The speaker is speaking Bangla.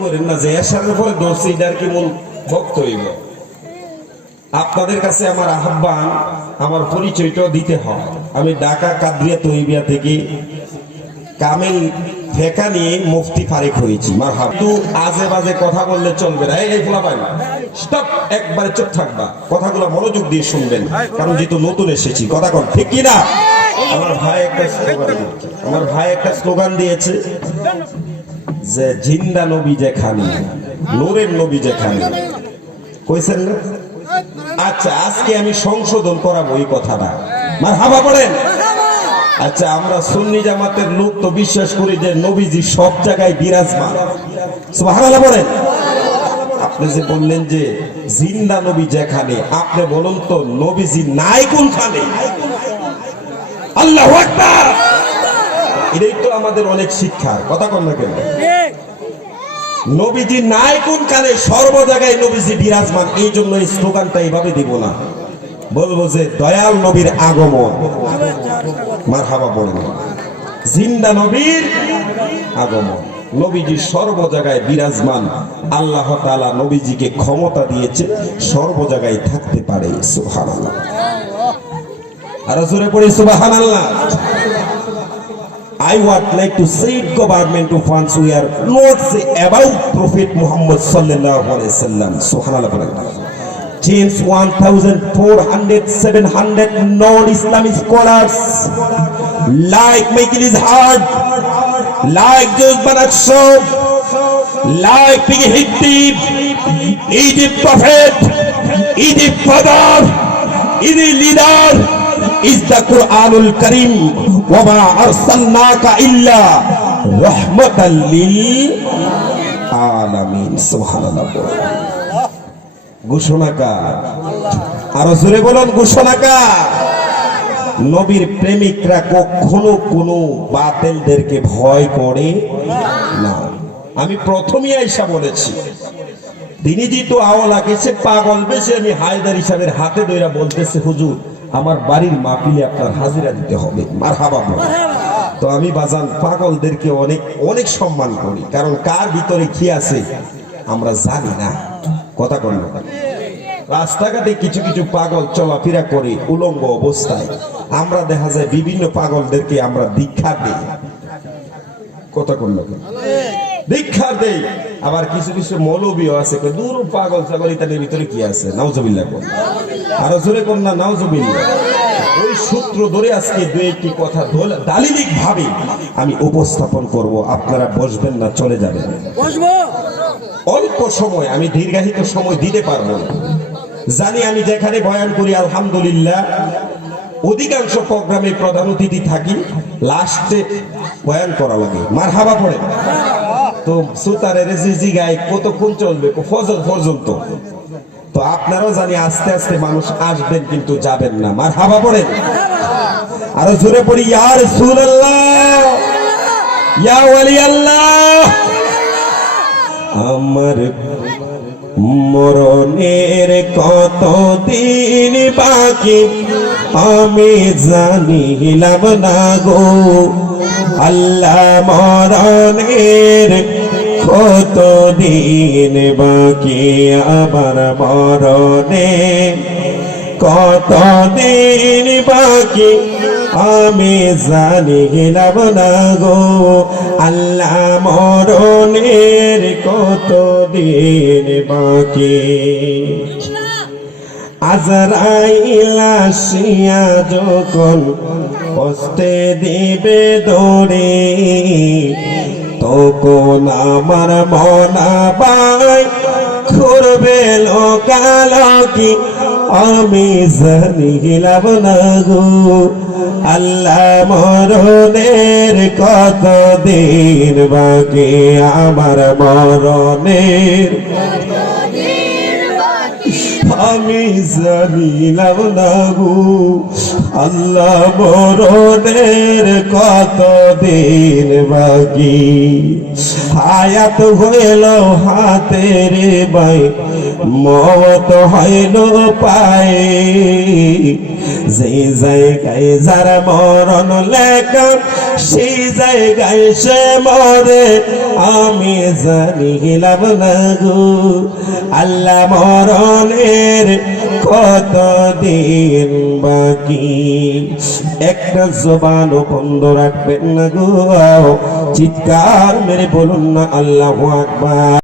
করেন না যে এশারের পরে দর্শি এটার কি মূল ভক্ত হইব। আপনাদের কাছে আমার আহ্বান, আমার পরিচয়টা দিতে হয়। আমি ঢাকা কাদরিয়া তৈবিয়া থেকে কামেল ফেকা নিয়ে মুফতি ফারিক হয়েছি। কিন্তু আজে বাজে কথা বললে চলবে না। এই ফোলা পাই স্টপ, একবারে চুপ থাকবা, কথাগুলো মনোযোগ দিয়ে শুনবেন, কারণ যেহেতু নতুন এসেছি। কথা কন ঠিক কি না? আমার ভাই একটা স্লোগান দিয়েছে যে জিন্দা নবী যেখানে, নূরের নবী যেখানে, কইছেন না? আচ্ছা, আজকে আমি সংশোধন করাবো এই কথাটা। মারহাবা পড়েন। আচ্ছা, আমরা সুন্নি জামাতের লোক তো বিশ্বাস করি যে নবীজি সব জায়গায় বিরাজমান। সুবহানাল্লাহ বলেন। আপনি যে বললেন যে জিন্দা নবী যেখানে, আপনি বলুন তো নবীজি নাই কোনখানে? আল্লাহু আকবার। এটাই তো আমাদের অনেক শিক্ষার। কথা কন না কেন? নবীজি নাই কোনখানে, সর্ব জায়গায় নবীজি বিরাজমান। এই জন্য এই স্লোগানটা এইভাবে দিব না, বলবো যে দয়াল নবীর আগমন। মারহাবা বলেন। জিন্দা নবীর আগমন, নবীজি সর্ব জায়গায় বিরাজমান। আল্লাহ তাআলা নবীজিকে ক্ষমতা দিয়েছে সর্ব জায়গায় থাকতে পারে। সুবহানাল্লাহ। আর জোরে পড়ি সুবহানাল্লাহ। I would like to say government of France we are not say about Prophet Muhammad sallallahu alaihi wasallam. Subhanallah. James 1400-700 non-Islamic scholars like Michael Ishaq, like Joseph Banakso, like Piggy Hittib, Egypt Prophet, Egypt Father, Egypt leader is the Quranul Karim. وَمَا أَرْسَلْنَاكَ إِلَّا رَحْمَةً لِلْعَالَمِينَ. সুবহানাল্লাহ। ঘোষণাকার, আরো জোরে বলুন ঘোষণাকার। নবীর প্রেমিকরা কখনো কোনো বাতিলদেরকে ভয় করে না। আমি প্রথমেই আয়েশা বলেছি, তিনি যেহেতু আওলা গেছে পাগল বেশি, আমি হায়দার হিসাবের হাতে ধরে বলতেছে হুজুর আমার বাড়ির মাহফিলে আপনার হাজিরা দিতে হবে। মারহাবা। তো আমি বাজান পাগলদেরকে অনেক অনেক সম্মান করি, কারণ কার ভিতরে কি আছে আমরা জানি না। কথা কন না। রাস্তাঘাটে কিছু কিছু পাগল চলাফেরা করে উলঙ্গ অবস্থায়, আমরা দেখা যায় বিভিন্ন পাগলদেরকে আমরা দীক্ষা দেই। কথা কন না, দীক্ষা দেই। আবার কিছু কিছু মৌলবীও আছে দূর পাগল ছাগল ইত্যাদির ভিতরে কি আছে। নাউজুবিল্লাহ। আরো জোরে কোন না নাউজুবিল্লাহ। ওই সূত্র ধরে আজকে দু একটি কথা দালিলিক ভাবে আমি উপস্থাপন করব। আপনারা বসবেন না, চলে যাবেন। অল্প সময়, আমি দীর্ঘায়িত সময় দিতে পারবো না। জানি আমি যেখানে বয়ান করি আলহামদুলিল্লাহ অধিকাংশ প্রোগ্রামে প্রধান অতিথি থাকি, লাস্টে বয়ান করা লাগে। মারহাবা পড়ে। তো সুতারের জি গায়ে কতক্ষণ চলবে? ফজর পর্যন্ত। তো আপনারাও জানি আস্তে আস্তে মানুষ আসবেন কিন্তু যাবেন না। মারহাবা পড়েন। আরো জোরে পড়ি ইয়া রাসূলুল্লাহ, ইয়া ওয়ালি আল্লাহ। আমার মরণের কত দিন বাকি আমি জানিলাম না গো আল্লাহ, মরণের কত দিন বাকি আমার মরণে কত দিন বাকি আমি জানিলাম না গো আল্লাহ, মরণের কত দিন বাকি। আজরাইল আসিয়া যখন কষ্টে দিবে দৌড়ে, তখন আমার মনা বাই করবে লোকালকি আমি জানিলাম না গো আল্লাহ, মরণের কত দিন বাকি আমার মরণের আমি জানিলাম না গো আল্লাহ, মরণের কত দিন বাকি। হায়াত হইল হাতের বাই, মত হইল পায়ে, যে জায়গায় যার মরণ লেখা সেই জায়গায় সে মরে আমি জানিলাম না গো আল্লাহ মরণের কত দিন বাকি একটা জবানও বন্ধ রাখবেন না গো চিৎকার মেরে বলুন না আল্লাহু আকবার